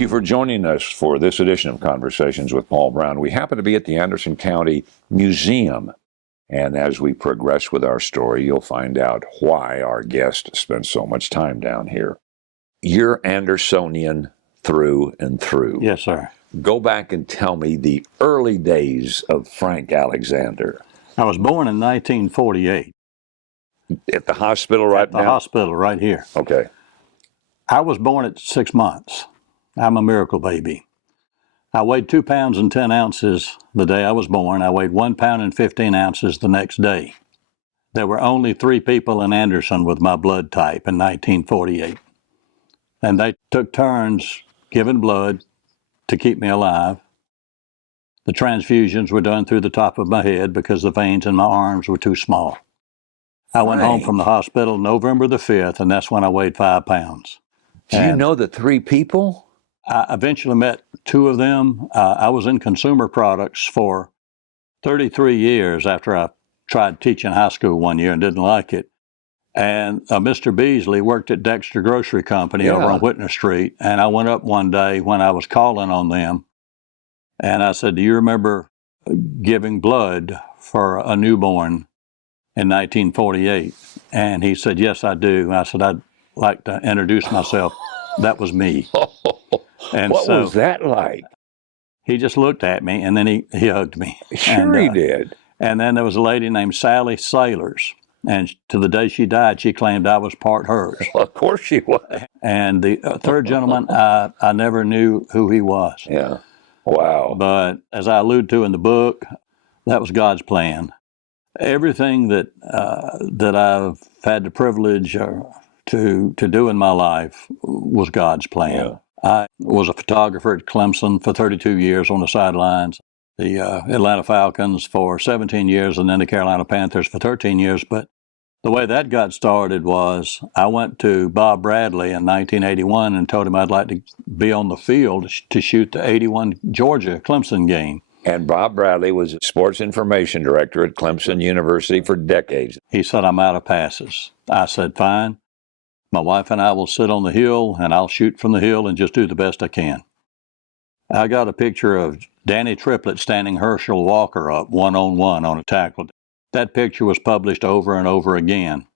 Thank you for joining us for this edition of Conversations with Paul Brown. We happen to be at the Anderson County Museum, and as we progress with our story, you'll find out why our guest spends so much time down here. You're Andersonian through and through. Yes, sir. Go back and tell me the early days of Frank Alexander. I was born in 1948. At the hospital right now? At the hospital right here. Okay. I was born at 6 months. I'm a miracle baby. I weighed 2 pounds and 10 ounces the day I was born. I weighed 1 pound and 15 ounces the next day. There were only 3 people in Anderson with my blood type in 1948. And they took turns giving blood to keep me alive. The transfusions were done through the top of my head because the veins in my arms were too small. I went home from the hospital November the 5th, and that's when I weighed 5 pounds. Do you know the 3 people? I eventually met 2 of them. I was in consumer products for 33 years after I tried teaching high school one year and didn't like it. And Mr. Beasley worked at Dexter Grocery Company over on Whitner Street. And I went up one day when I was calling on them. And I said, do you remember giving blood for a newborn in 1948? And he said, yes, I do. And I said, I'd like to introduce myself. That was me. And what was that like? He just looked at me, and then he hugged me. Sure, he did. And then there was a lady named Sally Sailors. And to the day she died, she claimed I was part hers. Well, of course she was. And the third gentleman, I never knew who he was. Yeah. Wow. But as I allude to in the book, that was God's plan. Everything that I've had the privilege to do in my life was God's plan. Yeah. I was a photographer at Clemson for 32 years on the sidelines, the Atlanta Falcons for 17 years, and then the Carolina Panthers for 13 years. But the way that got started was I went to Bob Bradley in 1981 and told him I'd like to be on the field to shoot the 81 Georgia Clemson game. And Bob Bradley was sports information director at Clemson University for decades. He said, I'm out of passes. I said, fine. My wife and I will sit on the hill, and I'll shoot from the hill and just do the best I can. I got a picture of Danny Triplett standing Herschel Walker up one-on-one on a tackle. That picture was published over and over again.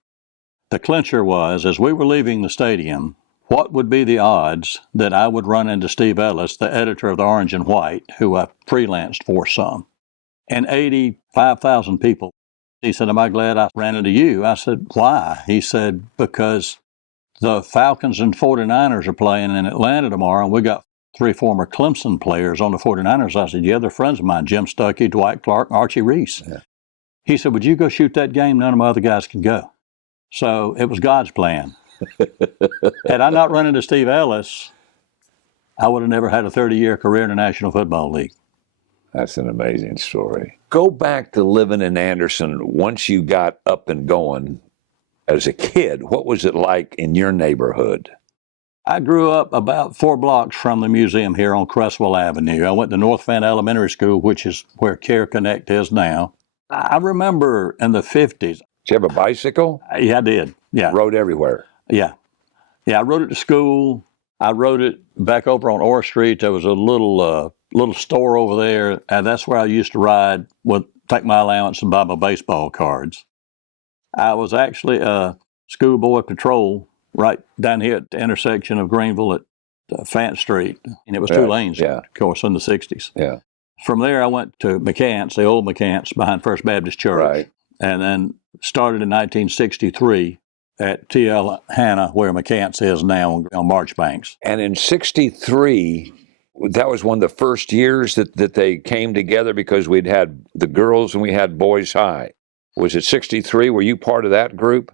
The clincher was, as we were leaving the stadium, what would be the odds that I would run into Steve Ellis, the editor of the Orange and White, who I freelanced for some, and 85,000 people. He said, am I glad I ran into you? I said, why? He said, because the Falcons and 49ers are playing in Atlanta tomorrow, and we got 3 former Clemson players on the 49ers. I said, yeah, they're friends of mine, Jim Stuckey, Dwight Clark, and Archie Reese. Yeah. He said, would you go shoot that game? None of my other guys can go. So it was God's plan. Had I not run into Steve Ellis, I would have never had a 30-year career in the National Football League. That's an amazing story. Go back to living in Anderson. Once you got up and going as a kid, what was it like in your neighborhood? I grew up about 4 blocks from the museum here on Cresswell Avenue. I went to North Fent Elementary School, which is where Care Connect is now. I remember in the 50s. Did you have a bicycle? Yeah, I did. Yeah. Rode everywhere? Yeah. Yeah, I rode it to school. I rode it back over on Orr Street. There was a little store over there, and that's where I used to ride, take my allowance and buy my baseball cards. I was actually a schoolboy patrol right down here at the intersection of Greenville at Fant Street. And it was 2 lanes, of course, in the 60s. Yeah. From there, I went to McCants, the old McCants, behind First Baptist Church. Right. And then started in 1963 at T.L. Hanna, where McCants is now on Marchbanks. And in 63, that was one of the first years that they came together because we'd had the girls and we had boys high. Was it 63? Were you part of that group?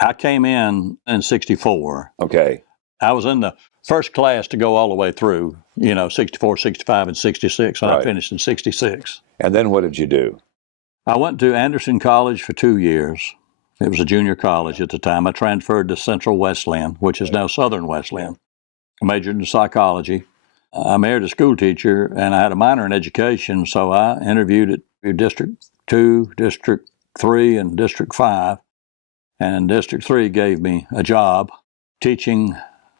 I came in 64. Okay. I was in the first class to go all the way through, 64, 65, and 66. And I finished in 66. And then what did you do? I went to Anderson College for 2 years. It was a junior college at the time. I transferred to Central Wesleyan, which is now Southern Wesleyan. I majored in psychology. I married a school teacher, and I had a minor in education, so I interviewed at District 2, District 3, and District 5. And District 3 gave me a job teaching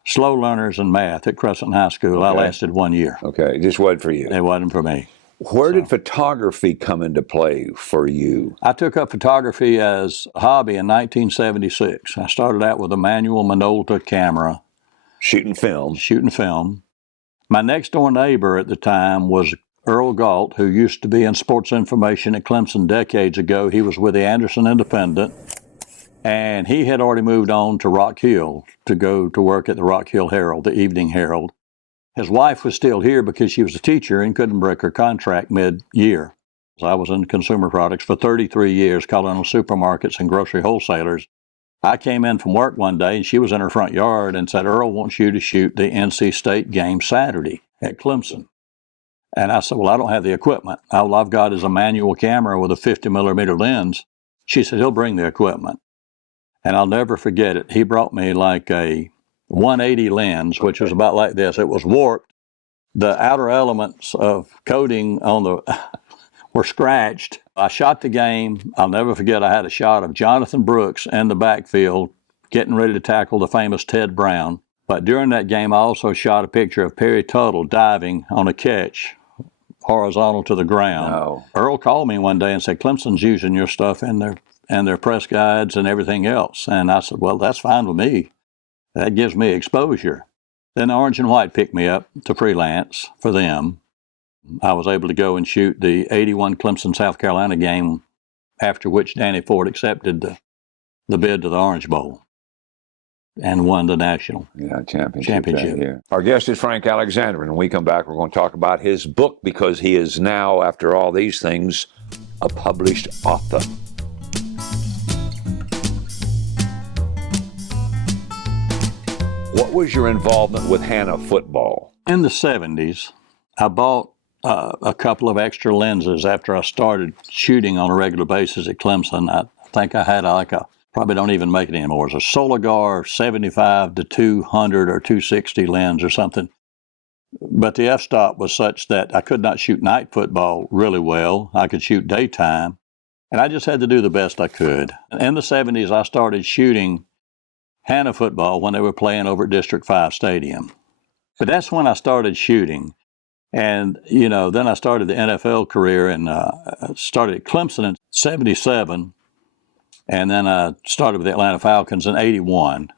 slow learners in math at Crescent High School. I Okay. lasted 1 year. Okay, it just wasn't for you. It wasn't for me. Where did photography come into play for you? I took up photography as a hobby in 1976. I started out with a manual Minolta camera, Shooting film. shooting film. My next door neighbor at the time was Earl Galt, who used to be in sports information at Clemson decades ago. He was with the Anderson Independent, and he had already moved on to Rock Hill to go to work at the Rock Hill Herald, the Evening Herald. His wife was still here because she was a teacher and couldn't break her contract mid-year. I was in consumer products for 33 years, calling on supermarkets and grocery wholesalers. I came in from work one day, and she was in her front yard and said, "Earl wants you to shoot the NC State game Saturday at Clemson." And I said, "Well, I don't have the equipment. All I've got is a manual camera with a 50-millimeter lens." She said, "He'll bring the equipment." And I'll never forget it. He brought me like a 180 lens, which was about like this. It was warped. The outer elements of coating on the were scratched. I shot the game. I'll never forget I had a shot of Jonathan Brooks in the backfield getting ready to tackle the famous Ted Brown. But during that game, I also shot a picture of Perry Tuttle diving on a catch horizontal to the ground. No. Earl called me one day and said, "Clemson's using your stuff in their press guides and everything else." And I said, "Well, that's fine with me. That gives me exposure." Then the Orange and White picked me up to freelance for them. I was able to go and shoot the 81 Clemson, South Carolina game, after which Danny Ford accepted the bid to the Orange Bowl and won the national championship. That year. Our guest is Frank Alexander, and when we come back, we're going to talk about his book, because he is now, after all these things, a published author. What was your involvement with Hannah football? In the 70s, I bought a couple of extra lenses after I started shooting on a regular basis at Clemson. I think I had probably don't even make it anymore. It was a Soligar 75 to 200 or 260 lens or something. But the f-stop was such that I could not shoot night football really well. I could shoot daytime, and I just had to do the best I could. In the 70s, I started shooting Hannah football when they were playing over at District 5 Stadium. But that's when I started shooting. And, then I started the NFL career and started at Clemson in 77. And then I started with the Atlanta Falcons in 81.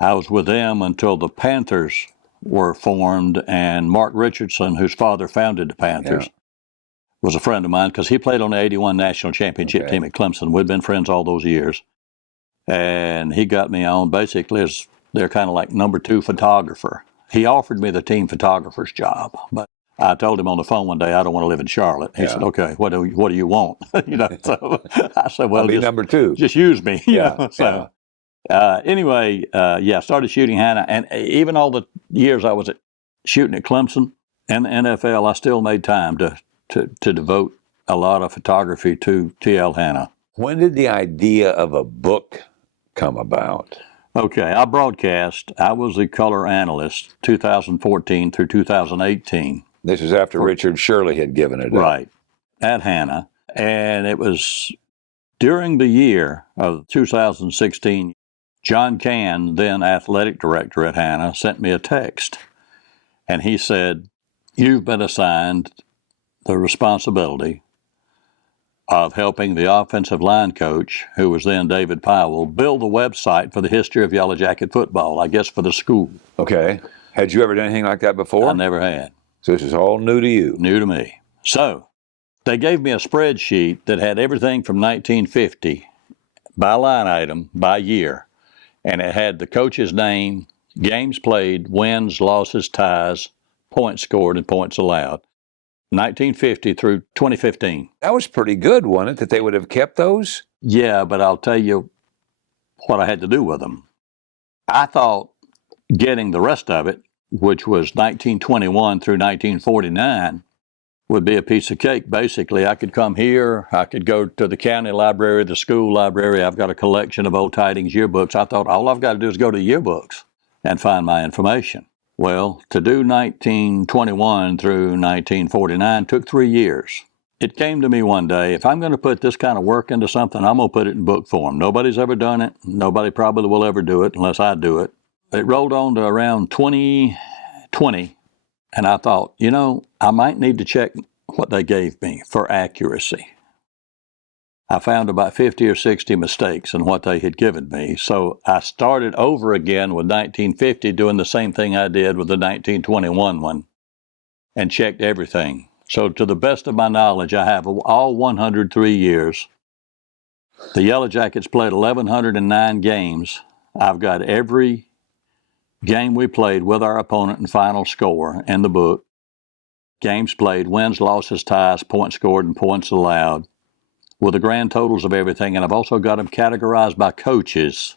I was with them until the Panthers were formed, and Mark Richardson, whose father founded the Panthers, was a friend of mine because he played on the 81 national championship team at Clemson. We'd been friends all those years. And he got me on basically as their kind of like number 2 photographer. He offered me the team photographer's job, but I told him on the phone one day, "I don't want to live in Charlotte." He said, "Okay, what do you want?" So I said, "Well, I'll be number 2. Just use me." Anyway, I started shooting Hannah, and even all the years I was shooting at Clemson and the NFL, I still made time to devote a lot of photography to T.L. Hannah. When did the idea of a book come about? Okay, I broadcast. I was the color analyst 2014 through 2018. This is after Richard Shirley had given it up. Right, at Hannah. And it was during the year of 2016, John Cann, then athletic director at Hannah, sent me a text. And he said, "You've been assigned the responsibility of helping the offensive line coach, who was then David Powell, build the website for the history of Yellow Jacket football, I guess for the school." Okay. Had you ever done anything like that before? I never had. So this is all new to you. New to me. So they gave me a spreadsheet that had everything from 1950 by line item, by year. And it had the coach's name, games played, wins, losses, ties, points scored, and points allowed. 1950 through 2015. That was pretty good, wasn't it, that they would have kept those? Yeah, but I'll tell you what I had to do with them. I thought getting the rest of it, which was 1921 through 1949, would be a piece of cake. Basically, I could come here, I could go to the county library, the school library. I've got a collection of old Tidings yearbooks. I thought all I've got to do is go to yearbooks and find my information. Well, to do 1921 through 1949 took 3 years. It came to me one day, if I'm going to put this kind of work into something, I'm going to put it in book form. Nobody's ever done it. Nobody probably will ever do it unless I do it. It rolled on to around 2020, and I thought, I might need to check what they gave me for accuracy. I found about 50 or 60 mistakes in what they had given me, so I started over again with 1950, doing the same thing I did with the 1921 one, and checked everything. So to the best of my knowledge, I have all 103 years. The Yellow Jackets played 1,109 games. I've got every game we played with our opponent and final score in the book. Games played, wins, losses, ties, points scored, and points allowed, with the grand totals of everything. And I've also got them categorized by coaches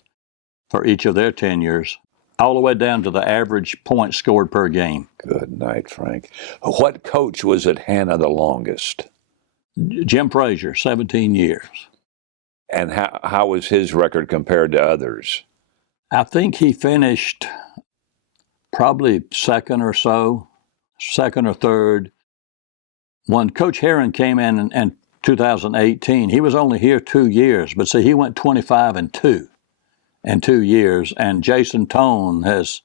for each of their tenures, all the way down to the average points scored per game. Good night, Frank. What coach was at Hannah the longest? Jim Frazier, 17 years. And how was his record compared to others? I think he finished probably second or third. When Coach Herron came in 2018, he was only here 2 years, but see, he went 25-2 in 2 years, and Jason Tone has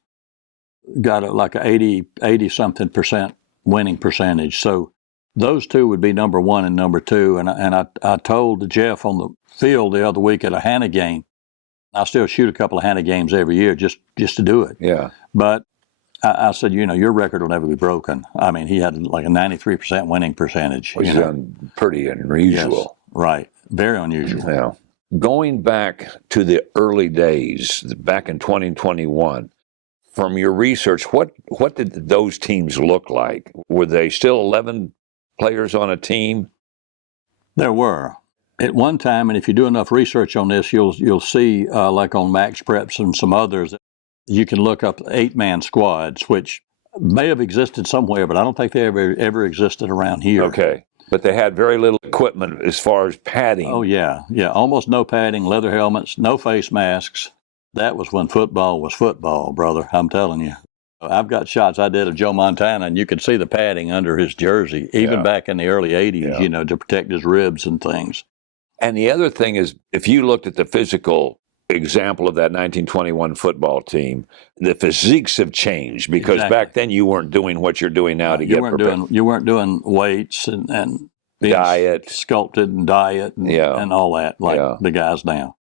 got like a 80-something percent winning percentage. So those two would be number one and number two. And I told Jeff on the field the other week at a Hannah game, I still shoot a couple of Hannah games every year just to do it. Yeah. But I said, your record will never be broken. I mean, he had like a 93% winning percentage. Which is pretty unusual. Yes, right. Very unusual. Yeah. Going back to the early days, back in 2021, from your research, what did those teams look like? Were they still 11 players on a team? There were. At one time, and if you do enough research on this, you'll see, like on Max Preps and some others, you can look up 8-man squads, which may have existed somewhere, but I don't think they ever existed around here. Okay. But they had very little equipment as far as padding. Oh, yeah. Yeah, almost no padding, leather helmets, no face masks. That was when football was football, brother, I'm telling you. I've got shots I did of Joe Montana, and you could see the padding under his jersey, even back in the early 80s, to protect his ribs and things. And the other thing is, if you looked at the physical example of that 1921 football team, the physiques have changed because back then you weren't doing what you're doing now to get prepared. You weren't doing weights and diet, sculpted and diet and all that like the guys now.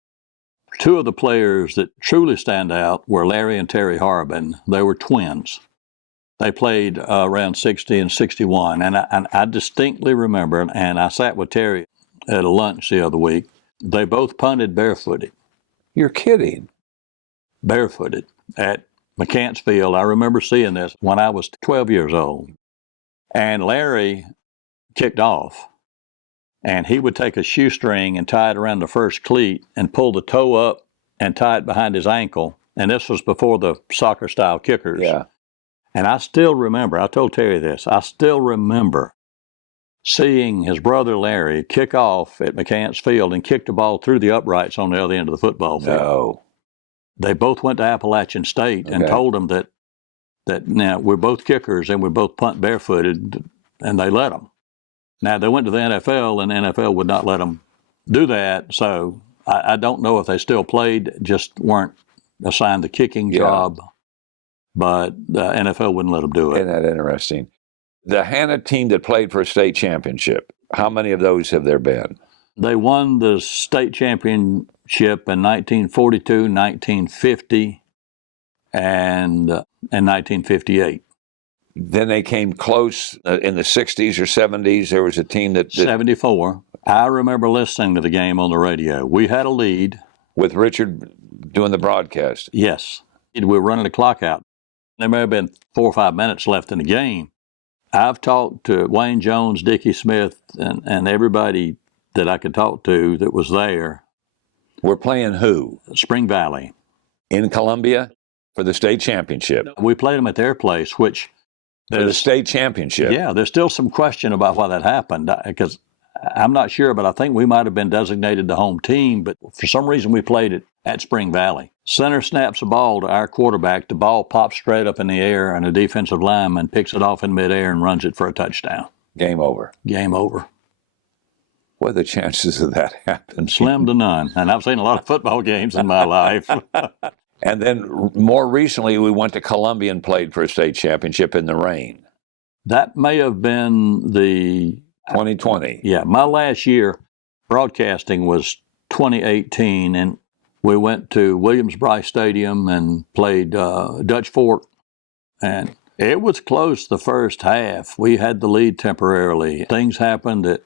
Two of the players that truly stand out were Larry and Terry Harbin. They were twins. They played around 60 and 61, and I distinctly remember, and I sat with Terry at a lunch the other week, they both punted barefooted. You're kidding. Barefooted at McCants Field. I remember seeing this when I was 12 years old. And Larry kicked off, and he would take a shoestring and tie it around the first cleat and pull the toe up and tie it behind his ankle. And this was before the soccer-style kickers. Yeah. And I still remember, I told Terry this, I still remember seeing his brother Larry kick off at McCants Field and kick the ball through the uprights on the other end of the football field. No. They both went to Appalachian State and told them that now we're both kickers and we both punt barefooted, and they let them. Now, they went to the NFL, and the NFL would not let them do that, so I don't know if they still played, just weren't assigned the kicking job, but the NFL wouldn't let them do it. Isn't that interesting? The Hannah team that played for a state championship, how many of those have there been? They won the state championship in 1942, 1950, and in 1958. Then they came close in the 60s or 70s. There was a team that 74. I remember listening to the game on the radio. We had a lead. With Richard doing the broadcast. Yes. We were running the clock out. There may have been 4 or 5 minutes left in the game. I've talked to Wayne Jones, Dickie Smith, and everybody that I could talk to that was there. We're playing who? Spring Valley. In Columbia for the state championship. We played them at their place, which... For the state championship. Yeah, there's still some question about why that happened, because I'm not sure, but I think we might have been designated the home team, but for some reason we played it at Spring Valley. Center snaps a ball to our quarterback. The ball pops straight up in the air, and a defensive lineman picks it off in midair and runs it for a touchdown. Game over. Game over. What are the chances of that happening? Slim to none. And I've seen a lot of football games in my life. And then more recently, we went to Columbia and played for a state championship in the rain. That may have been the 2020. Yeah, my last year broadcasting was 2018, and we went to Williams-Brice Stadium and played Dutch Fork, and it was close the first half. We had the lead temporarily. Things happened that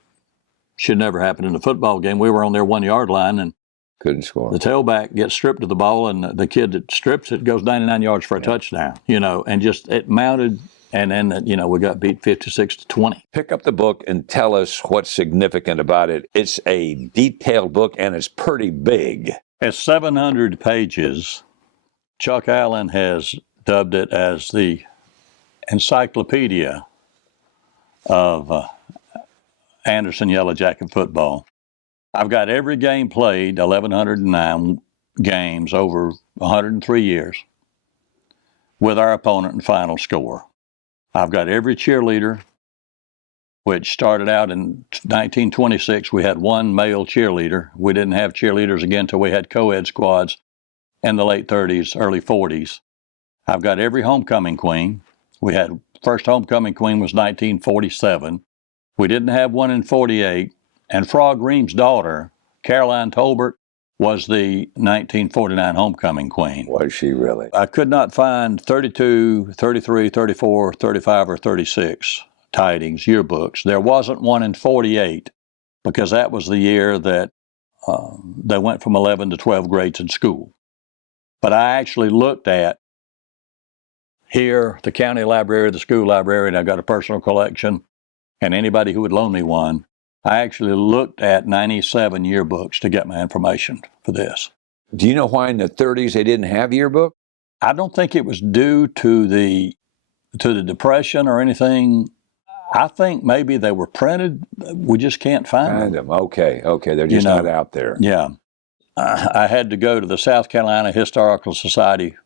should never happen in a football game. We were on their 1 yard line, and couldn't score. The tailback gets stripped of the ball, and the kid that strips it goes 99 yards for a touchdown. And just it mounted, and then we got beat 56-20. Pick up the book and tell us what's significant about it. It's a detailed book, and it's pretty big. It's 700 pages. Chuck Allen has dubbed it as the encyclopedia of Anderson Yellow Jacket football. I've got every game played, 1,109 games over 103 years, with our opponent and final score. I've got every cheerleader, which started out in 1926. We had one male cheerleader. We didn't have cheerleaders again until we had co-ed squads in the late 30s, early 40s. I've got every homecoming queen. We had first homecoming queen was 1947. We didn't have one in 48. And Frog Ream's daughter, Caroline Tolbert, was the 1949 homecoming queen. Was she really? I could not find 32, 33, 34, 35, or 36 tidings, yearbooks. There wasn't one in 48 because that was the year that they went from 11 to 12 grades in school. But I actually looked at here, the county library, the school library, and I got a personal collection, and anybody who would loan me one. I actually looked at 97 yearbooks to get my information for this. Do you know why in the 30s they didn't have yearbook? I don't think it was due to the Depression or anything. I think maybe they were printed. We just can't find them. Okay. They're just not out there. Yeah. I had to go to the South Carolina Historical Society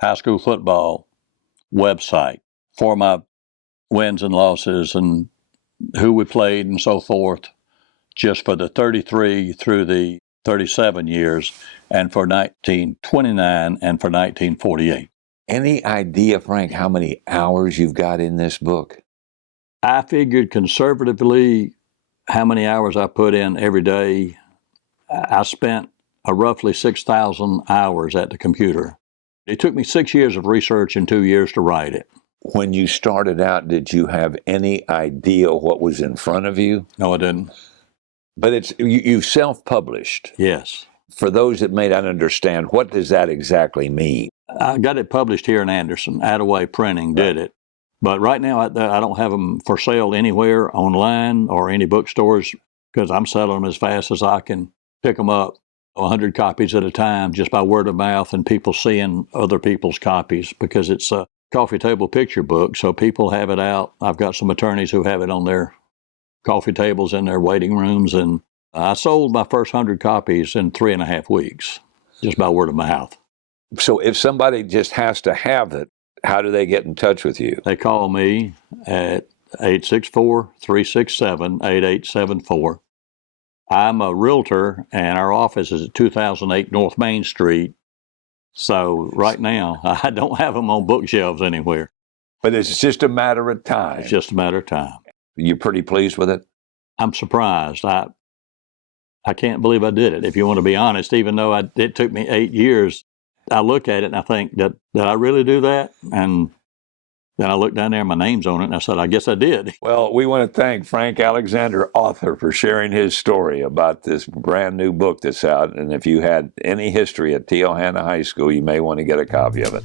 high school football website for my wins and losses and who we played and so forth, just for the 33 through the 37 years, and for 1929 and for 1948. Any idea, Frank, how many hours you've got in this book? I figured conservatively how many hours I put in every day. I spent roughly 6,000 hours at the computer. It took me 6 years of research and 2 years to write it. When you started out, did you have any idea what was in front of you? No, I didn't. But you've self-published. Yes. For those that may not understand, what does that exactly mean? I got it published here in Anderson. Attaway Printing did it. But right now, I don't have them for sale anywhere online or any bookstores because I'm selling them as fast as I can pick them up, 100 copies at a time, just by word of mouth and people seeing other people's copies, because it's a coffee table picture book, so people have it out. I've got some attorneys who have it on their coffee tables in their waiting rooms, and I sold my first 100 copies in 3.5 weeks, just by word of mouth. So if somebody just has to have it, how do they get in touch with you? They call me at 864-367-8874. I'm a realtor, and our office is at 2008 North Main Street. So right now, I don't have them on bookshelves anywhere. But it's just a matter of time. It's just a matter of time. You're pretty pleased with it? I'm surprised. I can't believe I did it, if you want to be honest, even though it took me 8 years. I look at it and I think, did I really do that? And then I looked down there and my name's on it, and I said, I guess I did. Well, we want to thank Frank Alexander, author, for sharing his story about this brand new book that's out. And if you had any history at Teohana High School, you may want to get a copy of it.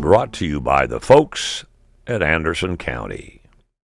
Brought to you by the folks at Anderson County.